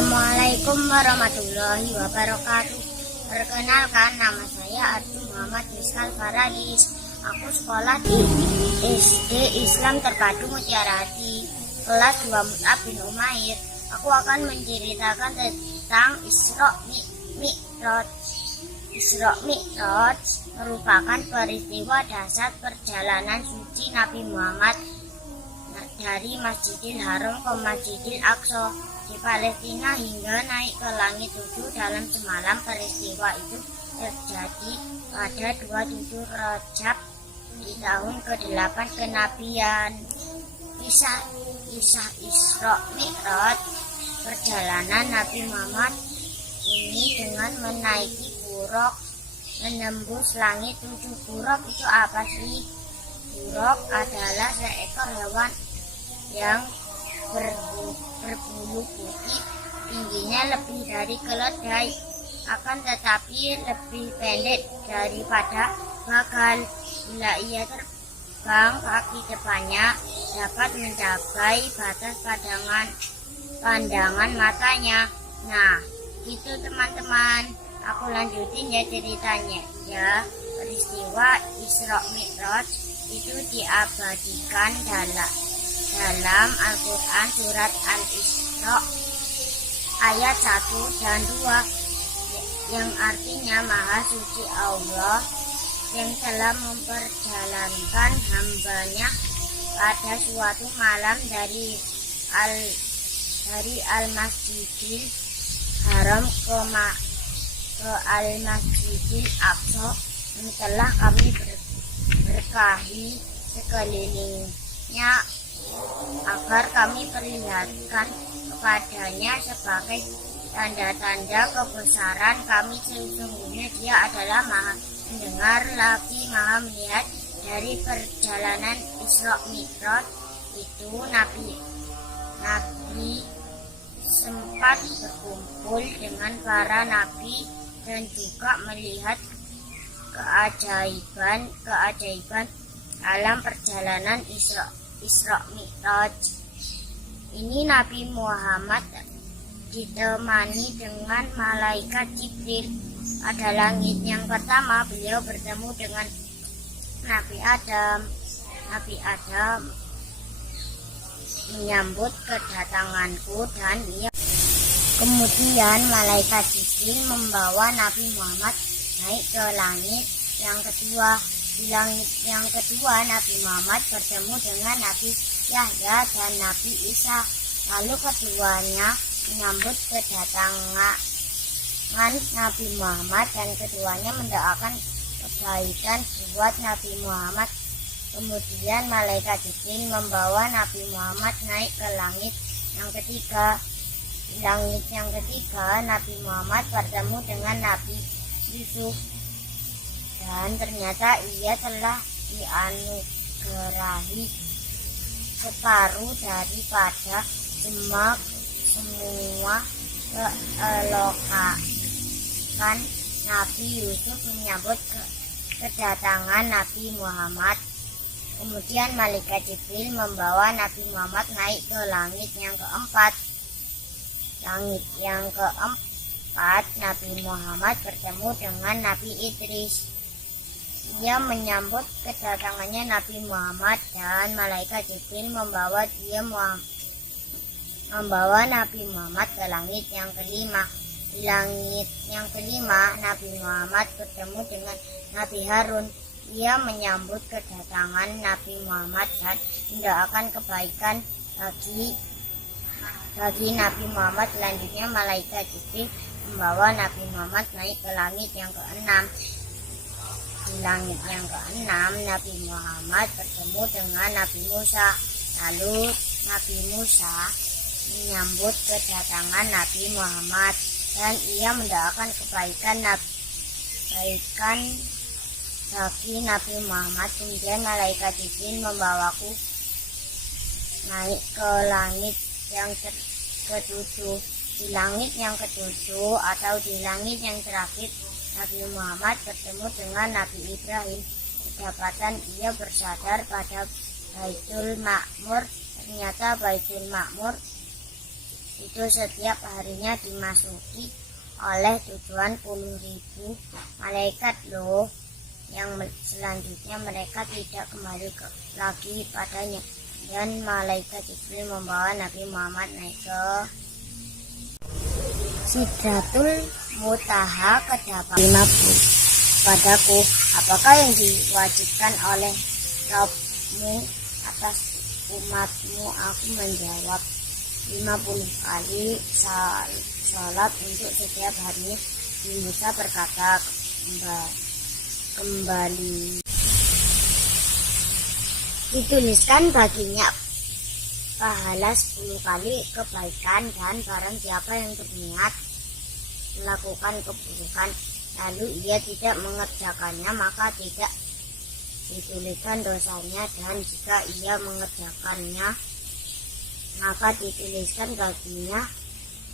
Assalamualaikum warahmatullahi wabarakatuh. Perkenalkan, nama saya Abdul Muhammad Miskal Faradis. Aku sekolah di SD Islam Terpadu Mutiara Hati, kelas 2 Mus'ab bin Umair. Aku akan menceritakan tentang Isra Mi'raj. Isra Mi'raj merupakan peristiwa dasar perjalanan suci Nabi Muhammad dari Masjidil Haram ke Masjidil Aqsa di Palestina hingga naik ke langit 7 dalam semalam. Peristiwa itu terjadi pada 27 Rajab di tahun ke-8 kenabian. Kisah Isra Mi'raj perjalanan Nabi Muhammad ini dengan menaiki buraq menembus langit 7. Buraq itu apa sih? Buraq adalah seekor hewan yang berbulu putih, tingginya lebih dari keledai, akan tetapi lebih pendek daripada bagal. Bila ia terbang, kaki depannya dapat mencapai batas pandangan matanya. Nah, itu teman-teman, aku lanjutin ya ceritanya ya. Peristiwa Isra Mi'raj itu diabadikan dalam Al-Quran surat Al-Isra ayat 1 dan 2 yang artinya Maha Suci Allah yang telah memperjalankan hambanya pada suatu malam dari Al-Masjidil Haram ke Al-Masjidil Aqsa yang telah kami berkahi sekelilingnya agar kami perlihatkan kepadanya sebagai tanda-tanda kebesaran kami. Sesungguhnya Dia adalah Maha mendengar lagi Maha melihat. Dari perjalanan Isra Mi'raj itu Nabi sempat berkumpul dengan para nabi dan juga melihat keajaiban dalam perjalanan Isra Mi'raj. Ini Nabi Muhammad ditemani dengan malaikat Jibril. Pada langit yang pertama beliau bertemu dengan Nabi Adam. Nabi Adam menyambut kedatanganku dan kemudian malaikat Jibril membawa Nabi Muhammad naik ke langit yang kedua. Di langit yang kedua Nabi Muhammad bertemu dengan Nabi Yahya dan Nabi Isa. Lalu keduanya menyambut kedatangan Nabi Muhammad dan keduanya mendoakan kebaikan buat Nabi Muhammad. Kemudian malaikat Jibril membawa Nabi Muhammad naik ke langit yang ketiga. Di langit yang ketiga Nabi Muhammad bertemu dengan Nabi Yusuf dan ternyata ia telah dianugerahi separuh daripada semua keelokan. Nabi Yusuf menyambut kedatangan Nabi Muhammad. Kemudian malaikat Jibril membawa Nabi Muhammad naik ke langit yang keempat. Langit yang keempat Nabi Muhammad bertemu dengan Nabi Idris. Ia menyambut kedatangannya Nabi Muhammad dan malaikat Jibril membawa Nabi Muhammad ke langit yang kelima. Di langit yang kelima Nabi Muhammad bertemu dengan Nabi Harun. Ia menyambut kedatangan Nabi Muhammad dan mendoakan kebaikan bagi Nabi Muhammad. Selanjutnya malaikat Jibril membawa Nabi Muhammad naik ke langit yang keenam. Di langit yang keenam Nabi Muhammad bertemu dengan Nabi Musa. Lalu Nabi Musa menyambut kedatangan Nabi Muhammad dan ia mendoakan kebaikan bagi Nabi Muhammad. Kemudian malaikat Jibril membawaku naik ke langit yang ketujuh. Di langit yang ketujuh atau di langit yang terakhir Nabi Muhammad bertemu dengan Nabi Ibrahim. Kedapatan ia bersandar pada Baitul Ma'mur. Ternyata Baitul Ma'mur itu setiap harinya dimasuki oleh 70.000 malaikat loh. Yang selanjutnya mereka tidak kembali lagi padanya, dan malaikat Jibril membawa Nabi Muhammad naik ke Sidratul Muntaha ke 50. Padaku, apakah yang diwajibkan oleh Rabbmu atas umatmu? Aku menjawab, 50 kali salat untuk setiap harinya. Musa berkata, kembali dituliskan baginya pahala 10 kali kebaikan, dan barang siapa yang berniat melakukan keburukan lalu ia tidak mengerjakannya, maka tidak dituliskan dosanya, dan jika ia mengerjakannya maka dituliskan baginya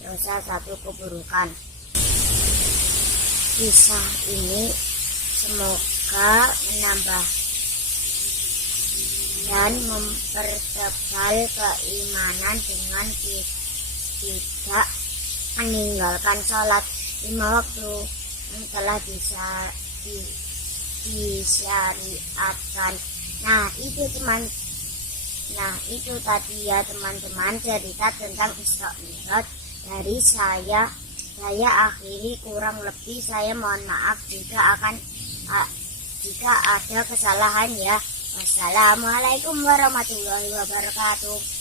dosa 1 keburukan. Kisah ini semoga menambah dan mempertebal keimanan dengan tidak meninggalkan sholat 5 waktu yang telah disyariatkan. Nah itu tadi ya teman-teman, cerita tentang Isra Mi'raj dari saya. Saya akhiri, kurang lebih saya mohon maaf jika ada kesalahan ya. Wassalamualaikum warahmatullahi wabarakatuh.